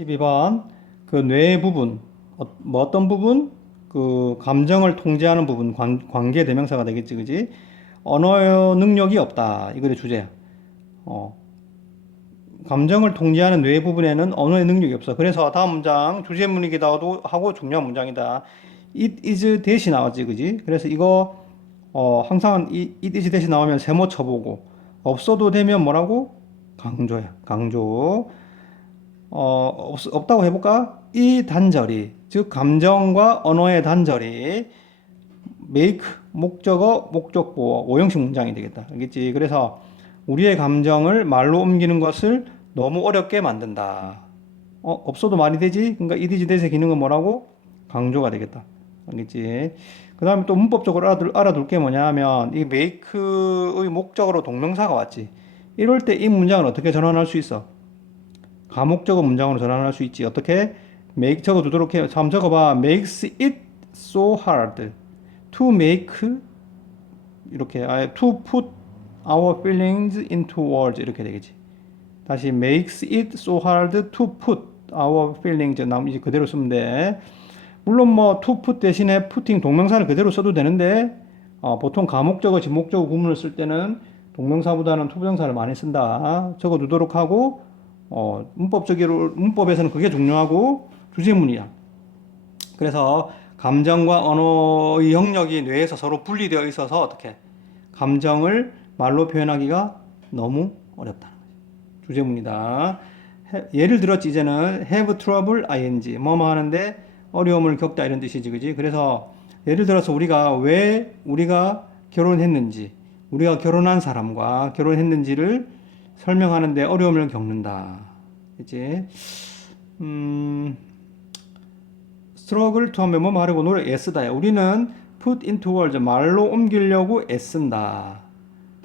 12번 그뇌 부분 어, 뭐 어떤 부분? 그 감정을 통제하는 부분 관, 관계 대명사가 되겠지 그지? 언어 능력이 없다 이거의 주제야. 어. 감정을 통제하는 뇌 부분에는 언어의 능력이 없어. 그래서 다음 문장 주제문이기도 하고 중요한 문장이다. it is 대시 나왔지 그지? 그래서 이거 어 항상 이 it is 대시 나오면 세모 쳐보고 없어도 되면 뭐라고? 강조야 강조 어, 없, 없다고 해볼까? 이 단절이, 즉, 감정과 언어의 단절이 make, 목적어, 목적보, 오형식 문장이 되겠다. 알겠지? 그래서 우리의 감정을 말로 옮기는 것을 너무 어렵게 만든다. 어, 없어도 말이 되지? 그러니까 이디지 대세 기능은 뭐라고? 강조가 되겠다. 알겠지? 그 다음에 또 문법적으로 알아둘, 알아둘 게 뭐냐 하면, 이 make의 목적으로 동명사가 왔지. 이럴 때 이 문장을 어떻게 전환할 수 있어? 가목적어 문장으로 전환할 수 있지. 어떻게? make 적어 두도록 해요. 한번 적어 봐. makes it so hard to make 이렇게 아예 to put our feelings into words 이렇게 되겠지. 다시 makes it so hard to put our feelings 남 이제 그대로 쓰면 돼. 물론 뭐 to put 대신에 putting 동명사를 그대로 써도 되는데 어, 보통 가목적어, 지목적어 구문을 쓸 때는 동명사보다는 투부정사를 많이 쓴다. 적어 두도록 하고 어, 문법적으로 문법에서는 그게 중요하고 주제문이야. 그래서 감정과 언어의 영역이 뇌에서 서로 분리되어 있어서 어떻게 감정을 말로 표현하기가 너무 어렵다는 거죠. 주제문이다. 해- 예를 들었지 이제는 have trouble ing 뭐뭐 하는데 어려움을 겪다 이런 뜻이지 그지? 그래서 예를 들어서 우리가 왜 우리가 결혼했는지 우리가 결혼한 사람과 결혼했는지를 설명하는데 어려움을 겪는다. 이제 음 struggle to 하면 뭐 하려고 노래 애쓰다야. 우리는 put into words 말로 옮기려고 애쓴다.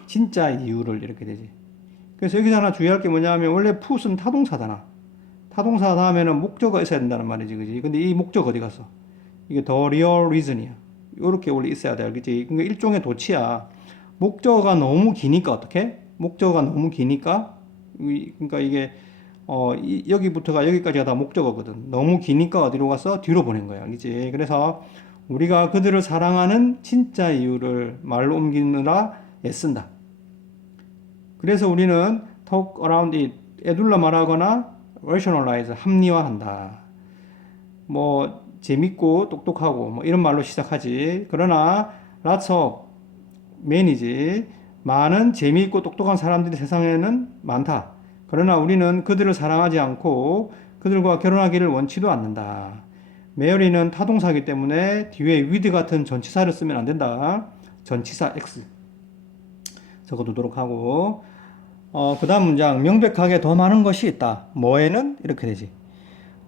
진짜 이유를 이렇게 되지. 그래서 여기서 하나 주의할 게 뭐냐면 원래 put은 타동사잖아. 타동사 다음에는 목적어가 있어야 된다는 말이지, 그지? 근데 이 목적 어디 갔어? 이게 더 real reason이야. 이렇게 원래 있어야 돼, 알겠지? 그러니까 일종의 도치야. 목적어가 너무 기니까 어떻게? 목적어가 너무 기니까 이- 그러니까 이게 어 이- 여기부터가 여기까지가 다 목적어거든. 너무 기니까 어디로 갔어? 뒤로 보낸 거야, 알겠지? 그래서 우리가 그들을 사랑하는 진짜 이유를 말로 옮기느라 애쓴다. 그래서 우리는 talk around it, 애둘러 말하거나 rationalize, 합리화한다. 뭐 재밌고 똑똑하고 뭐 이런 말로 시작하지. 그러나 lots of many지. 많은 재미있고 똑똑한 사람들이 세상에는 많다. 그러나 우리는 그들을 사랑하지 않고 그들과 결혼하기를 원치도 않는다. 메어리는 타동사이기 때문에 뒤에 with 같은 전치사를 쓰면 안 된다. 전치사 X 적어두도록 하고 어, 그 다음 문장 명백하게 더 많은 것이 있다. 뭐에는 이렇게 되지.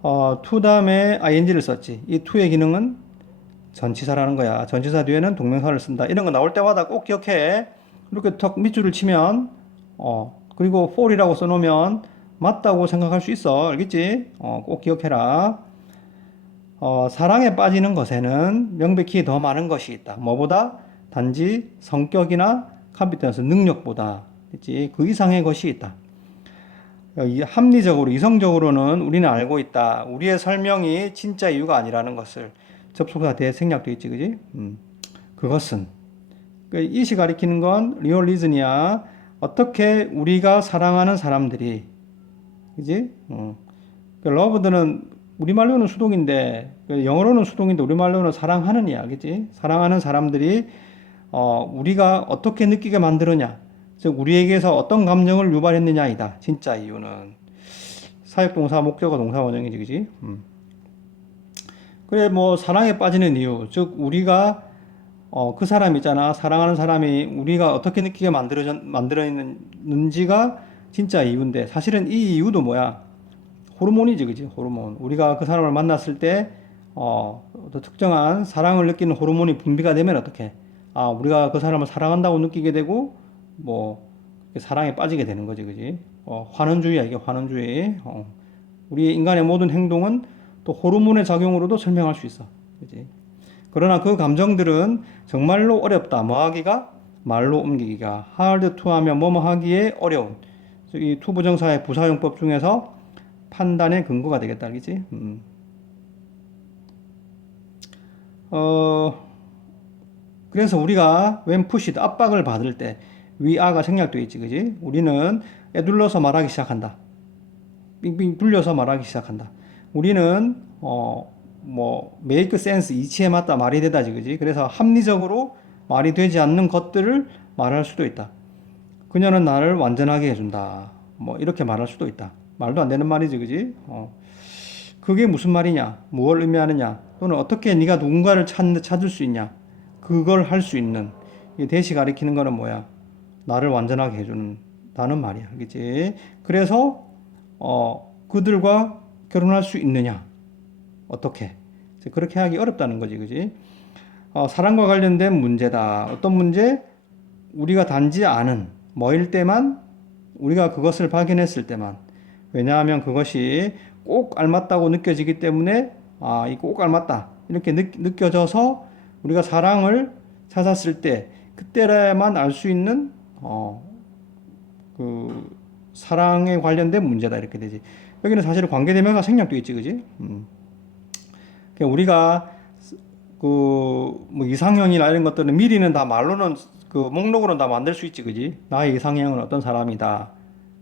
어, to 다음에 ing를 썼지. 이 to의 기능은 전치사라는 거야. 전치사 뒤에는 동명사를 쓴다. 이런 거 나올 때마다 꼭 기억해. 이렇게 턱 밑줄을 치면 어, 그리고 for이라고 써놓으면 맞다고 생각할 수 있어. 알겠지? 어, 꼭 기억해라. 어, 사랑에 빠지는 것에는 명백히 더 많은 것이 있다. 뭐보다? 단지 성격이나 컴피턴스 능력보다 있지 그 이상의 것이 있다. 이 합리적으로 이성적으로는 우리는 알고 있다. 우리의 설명이 진짜 이유가 아니라는 것을 접속사 대생략도 있지, 그지? 음. 그것은 그 이시 가리키는 건 리얼리즘이야. 어떻게 우리가 사랑하는 사람들이, 그지? 어. 그 러브들은 우리말로는 수동인데 그 영어로는 수동인데 우리말로는 사랑하는이야, 그지? 사랑하는 사람들이 어, 우리가 어떻게 느끼게 만들었냐, 즉 우리에게서 어떤 감정을 유발했느냐이다. 진짜 이유는 사역동사, 목적어, 동사 원형이지, 그지? 음. 그래 뭐 사랑에 빠지는 이유, 즉 우리가 어, 그 사람 있잖아, 사랑하는 사람이 우리가 어떻게 느끼게 만들어 만들어 있는지가 진짜 이유인데 사실은 이 이유도 뭐야? 호르몬이지, 그지? 호르몬. 우리가 그 사람을 만났을 때 어, 어떤 특정한 사랑을 느끼는 호르몬이 분비가 되면 어떻게? 아, 우리가 그 사람을 사랑한다고 느끼게 되고 뭐 사랑에 빠지게 되는 거지, 그지? 어, 환원주의야 이게 환원주의. 어. 우리 인간의 모든 행동은 또 호르몬의 작용으로도 설명할 수 있어, 그지? 그러나 그 감정들은 정말로 어렵다. 뭐 하기가 말로 옮기기가 hard to 하면 뭐뭐 하기에 어려운. 이 투부정사의 부사용법 중에서 판단의 근거가 되겠다, 알겠지? 음. 어, 그래서 우리가 when pushed 압박을 받을 때 위아가 생략되어 있지, 그지? 우리는 애둘러서 말하기 시작한다. 빙빙 돌려서 말하기 시작한다. 우리는 어, 뭐 make sense 이치에 맞다 말이 되다지, 그지? 그래서 합리적으로 말이 되지 않는 것들을 말할 수도 있다. 그녀는 나를 완전하게 해준다. 뭐 이렇게 말할 수도 있다. 말도 안 되는 말이지, 그지? 어. 그게 무슨 말이냐? 무엇을 의미하느냐? 또는 어떻게 네가 누군가를 찾, 찾을 수 있냐? 그걸 할 수 있는 이 대시 가리키는 거는 뭐야? 나를 완전하게 해준다는 말이야, 알겠지? 그래서 어 그들과 결혼할 수 있느냐? 어떻게? 그렇게 하기 어렵다는 거지, 그지? 어, 사랑과 관련된 문제다. 어떤 문제? 우리가 단지 아는 뭐일 때만 우리가 그것을 발견했을 때만 왜냐하면 그것이 꼭 알맞다고 느껴지기 때문에 아, 이 꼭 알맞다 이렇게 느, 느껴져서 우리가 사랑을 찾았을 때 그때만 알 수 있는 어, 그 사랑에 관련된 문제다 이렇게 되지. 여기는 사실 관계대명사 생략돼 있지, 그지? 음. 그러니까 우리가 그뭐 이상형이나 이런 것들은 미리는 다 말로는 그 목록으로는 다 만들 수 있지, 그지? 나의 이상형은 어떤 사람이다.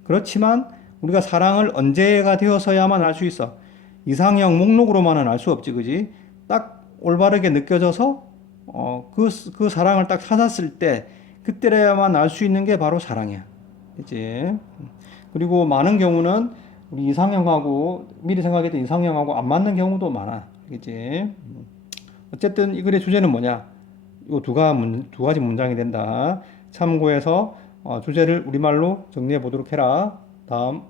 그렇지만 우리가 사랑을 언제가 되어서야만 알 수 있어. 이상형 목록으로만은 알 수 없지, 그지? 딱 올바르게 느껴져서 어, 그, 그 사랑을 딱 찾았을 때 그때야만 알 수 있는 게 바로 사랑이야. 그지? 그리고 많은 경우는 우리 이상형하고 미리 생각했던 이상형하고 안 맞는 경우도 많아. 그지? 어쨌든 이 글의 주제는 뭐냐? 이두두 가지 문장이 된다. 참고해서 어, 주제를 우리말로 정리해 보도록 해라. 다음.